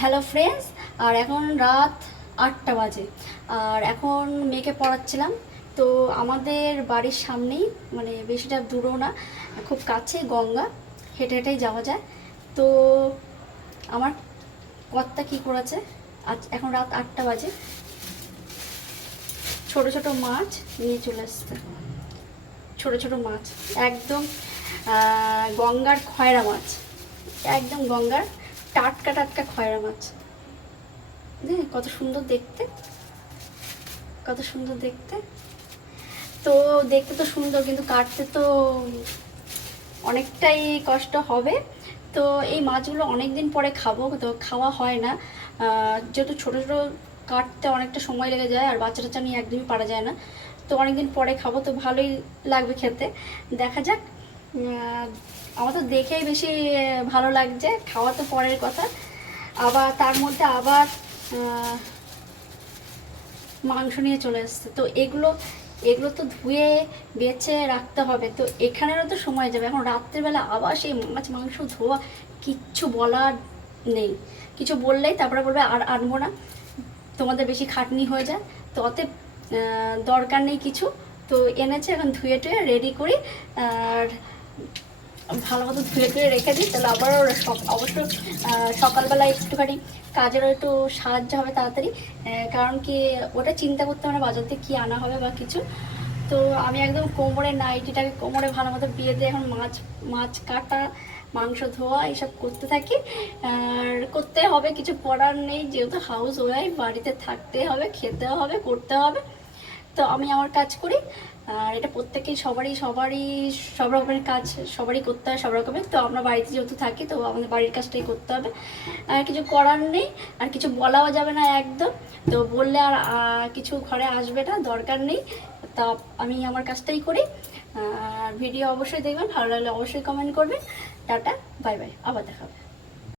Hello friends, আর এখন রাত 8টা বাজে। আর এখন মেয়েকে পড়াচ্ছিলাম। তো আমাদের বাড়ির সামনেই, মানে বেশিটা দূরও না, খুব কাছে গঙ্গা, হেঁটে হেঁটেই যাওয়া যায়। তো আমার কর্তা কী করেছে, আজ এখন রাত 8টা বাজে, ছোট ছোট মাছ নিয়ে চলে আসছে। ছোট ছোট মাছ, একদম গঙ্গার খয়রা মাছ, একদম গঙ্গার টাটকা টাটকা খয়রা মাছ। কত সুন্দর দেখতে, কত সুন্দর দেখতে। তো দেখতে তো সুন্দর, কিন্তু কাটতে তো অনেকটাই কষ্ট হবে। তো এই মাছগুলো অনেক দিন পরে খাবো, তো খাওয়া হয় না, যেহেতু ছোটো ছোটো কাটতে অনেকটা সময় লেগে যায়, আর বাচ্চা টাচ্চা নিয়ে একদমই পারা যায় না। তো অনেকদিন পরে খাবো, তো ভালোই লাগবে খেতে। দেখা যাক। আমার তো দেখেই বেশি ভালো লাগছে, খাওয়া তো পরের কথা। আবার তার মধ্যে আবার মাংস নিয়ে চলে আসছে। তো এগুলো এগুলো তো ধুয়ে বেছে রাখতে হবে, তো এখানেরও তো সময় যাবে। এখন রাত্রেবেলা আবার সেই মাছ মাংস ধোয়া, কিচ্ছু বলার নেই। কিছু বললেই তারপরে বলবে আর আনবো না, তোমাদের বেশি খাটনি হয়ে যায়। তো অতএব দরকার নেই কিছু। তো এনেছে, এখন ধুয়ে টুয়ে রেডি করি, আর ভালো মতো ধুয়ে টুয়ে রেখে দিই। তাহলে আবারও অবশ্য সকালবেলা একটুখানি কাজেরও একটু সাহায্য হবে তাড়াতাড়ি। কারণ কি, ওটা চিন্তা করতে হবে না বাজার থেকে কী আনা হবে বা কিছু। তো আমি একদম কোমরে নাইটিটাকে কোমরে ভালো মতো বিয়ে দিয়ে এখন মাছ মাছ কাটা, মাংস ধোয়া এইসব করতে থাকি। আর করতে হবে, কিছু করার নেই, যেহেতু হাউস ওয়াইফ, বাড়িতে থাকতে হবে, খেতে হবে, করতে হবে। তো আমি আমার কাজ করি। আর এটা প্রত্যেকেই সবারই সবারই সব রকমের কাজ সবারই করতে হয়, সব রকমের। তো আমরা বাড়িতে যেহেতু থাকি, তো আমাদের বাড়ির কাজটাই করতে হবে, আর কিছু করার নেই। আর কিছু বলাও যাবে না একদম, তো বললে আর কিছু ঘরে আসবে না, দরকার নেই। তা আমি আমার কাজটাই করি। আর ভিডিও অবশ্যই দেখবেন, ভালো লাগলে অবশ্যই কমেন্ট করবেন। টাটা, বাই বাই, আবার দেখা হবে।